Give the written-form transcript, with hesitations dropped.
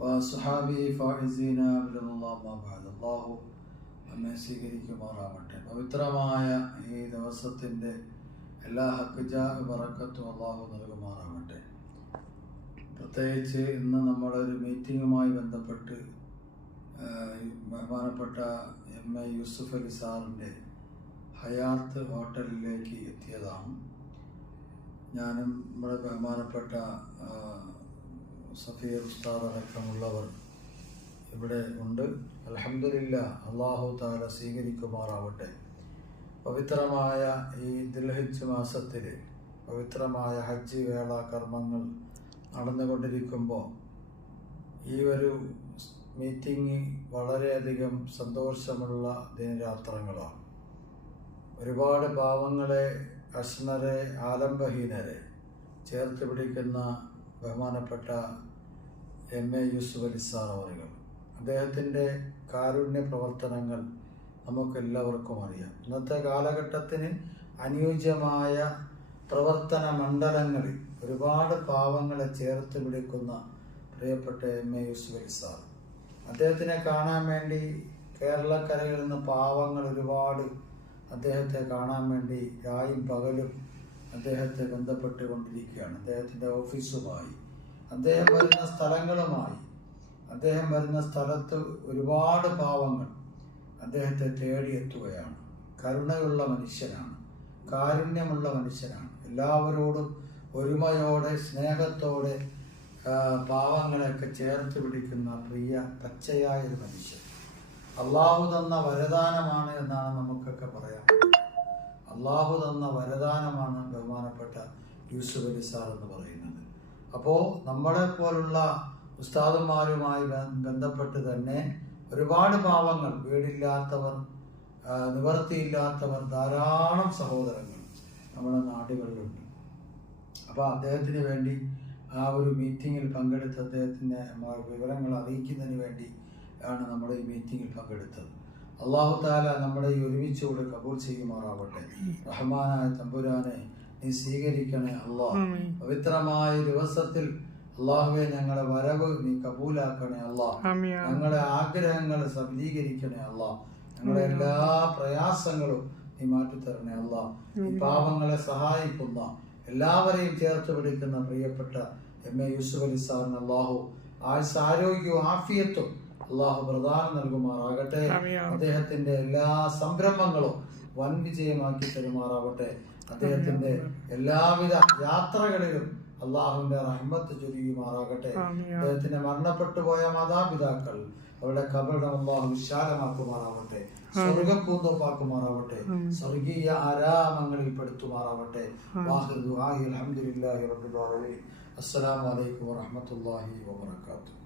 വസുഹാബി ഫായിസീന അല്ലാഹു നമ്മെ സ്വീകരിക്കുമാറാവട്ടെ. പവിത്രമായ ഈ ദിവസത്തിൻ്റെ എല്ലാ ഹഖ്ജ ബറക്കത്തും അല്ലാഹു നൽകുമാറാവട്ടെ. പ്രത്യേകിച്ച് ഇന്ന് നമ്മളൊരു മീറ്റിങ്ങുമായി ബന്ധപ്പെട്ട് ബഹുമാനപ്പെട്ട എം.എ. യൂസുഫ് അലി സാറിൻ്റെ ഹയാത്ത് ഹോട്ടലിലേക്ക് എത്തിയതാണ്. ഞാനും നമ്മുടെ ബഹുമാനപ്പെട്ട സഫീർ ഉസ്താദ് അടക്കമുള്ളവർ ഇവിടെ ഉണ്ട്. അൽഹംദുലില്ലാഹ്, അല്ലാഹു തആല സ്വീകരിക്കുമാറാവട്ടെ. പവിത്രമായ ഈ ദുൽഹിജ്ജ് മാസത്തിൽ പവിത്രമായ ഹജ്ജ് വേള കർമ്മങ്ങൾ നടന്നുകൊണ്ടിരിക്കുമ്പോൾ ഈ ഒരു മീറ്റിംഗ് വളരെയധികം സന്തോഷമുള്ള ദിനരാത്രങ്ങളാണ്. ഒരുപാട് പാവങ്ങളെ, അശ്നരെ, ആലംബഹീനരെ ചേർത്ത് പിടിക്കുന്ന ബഹുമാനപ്പെട്ട എം.എ. യൂസുഫ് അലി സാർ അവர்கள், അദ്ദേഹത്തിൻ്റെ കാരുണ്യ പ്രവർത്തനങ്ങൾ നമുക്കെല്ലാവർക്കും അറിയാം. ഇന്നത്തെ കാലഘട്ടത്തിന് അനുയോജ്യമായ പ്രവർത്തന മണ്ഡലങ്ങളിൽ ഒരുപാട് പാവങ്ങളെ ചേർത്ത് പിടിക്കുന്ന പ്രിയപ്പെട്ട എം.എ. യൂസുഫ് അലി സാർ, അദ്ദേഹത്തിനെ കാണാൻ വേണ്ടി കേരളക്കരയിൽ നിന്ന് പാവങ്ങൾ ഒരുപാട് അദ്ദേഹത്തെ കാണാൻ വേണ്ടി രായും പകലും അദ്ദേഹത്തെ ബന്ധപ്പെട്ടുകൊണ്ടിരിക്കുകയാണ്. അദ്ദേഹത്തിൻ്റെ ഓഫീസുമായി, അദ്ദേഹം വരുന്ന സ്ഥലങ്ങളുമായി, അദ്ദേഹം വരുന്ന സ്ഥലത്ത് ഒരുപാട് പാവങ്ങൾ അദ്ദേഹത്തെ തേടിയെത്തുകയാണ്. കരുണയുള്ള മനുഷ്യനാണ്, കാരുണ്യമുള്ള മനുഷ്യനാണ്. എല്ലാവരോടും ഒരുമയോടെ, സ്നേഹത്തോടെ പാവങ്ങളെയൊക്കെ ചേർത്ത് പിടിക്കുന്ന പ്രിയ പച്ചയായ ഒരു മനുഷ്യൻ. അള്ളാഹു തന്ന വരദാനമാണ് എന്നാണ് നമുക്കൊക്കെ പറയാം. അള്ളാഹു തന്ന വരദാനമാണ് ബഹുമാനപ്പെട്ട യൂസുഫ് അലി സാർ എന്ന് പറയുന്നത്. അപ്പോൾ നമ്മളെപ്പോലുള്ള ഉസ്താദന്മാരുമായി ബന്ധപ്പെട്ട് തന്നെ ഒരുപാട് പാവങ്ങൾ, വീടില്ലാത്തവർ, നിവർത്തിയില്ലാത്തവർ, ധാരാളം സഹോദരങ്ങൾ നമ്മുടെ നാടുകളിലുണ്ട്. അപ്പോൾ അദ്ദേഹത്തിന് വേണ്ടി ആ ഒരു മീറ്റിങ്ങിൽ പങ്കെടുത്ത് അദ്ദേഹത്തിൻ്റെ വിവരങ്ങൾ അറിയിക്കുന്നതിന് വേണ്ടി ആണ് നമ്മുടെ ഈ മീറ്റിങ്ങിൽ പങ്കെടുത്തത്. അല്ലാഹു തആല നമ്മുടെ ഈ ഒരുമിച്ചുകൂടെ കബൂൽ ചെയ്യുമാറാവട്ടെ. റഹ്മാനായ തമ്പുരാനെ നീ സ്വീകരിക്കണേ അല്ലാഹ്. പവിത്രമായ ദിവസത്തിൽ അല്ലാഹുവേ ഞങ്ങളുടെ വരവ് നീ കബൂലാക്കണേ അല്ലാഹ്. ഞങ്ങളുടെ ആഗ്രഹങ്ങൾ സഫലീകരിക്കണേ അല്ലാഹ്. ഞങ്ങളുടെ എല്ലാ പ്രയാസങ്ങളും നീ മാറ്റിത്തരണേ അല്ലാഹ്. ഈ പാവങ്ങളെ സഹായിക്കുന്ന എല്ലാവരെയും ചേർത്ത് പിടിക്കുന്ന പ്രിയപ്പെട്ട എം.എ. യൂസുഫ് അലി സാറിന് അല്ലാഹു ആരോഗ്യവും ആഫിയത്തും അല്ലാഹു പ്രദാനം നൽകുമാറാകട്ടെ. അദ്ദേഹത്തിന്റെ എല്ലാ സംരംഭങ്ങളും വൻ വിജയമാക്കി തരുമാറാവട്ടെ. അദ്ദേഹത്തിന്റെ എല്ലാവിധ യാത്രകളിലും അള്ളാഹുവിന്റെ റഹ്മത്ത് ചൊരിയുമാറാകട്ടെ. അദ്ദേഹത്തിന്റെ മരണപ്പെട്ടു പോയ മാതാപിതാക്കൾ, അവരുടെ ഖബറിടം അല്ലാഹു വിശാലമാക്കുമാറാവട്ടെ, സ്വർഗ്ഗപൂന്തോപ്പാക്കുമാറാവട്ടെ, സ്വർഗീയ ആരാമങ്ങളിൽ പെടുത്തുമാറാവട്ടെ. വാഹിർ ദുആഇ അൽഹംദുലില്ലാഹി റബ്ബിൽ ആലമീൻ. അസ്സലാമു അലൈക്കും വറഹ്മത്തുള്ളാഹി വബറകാതുഹു.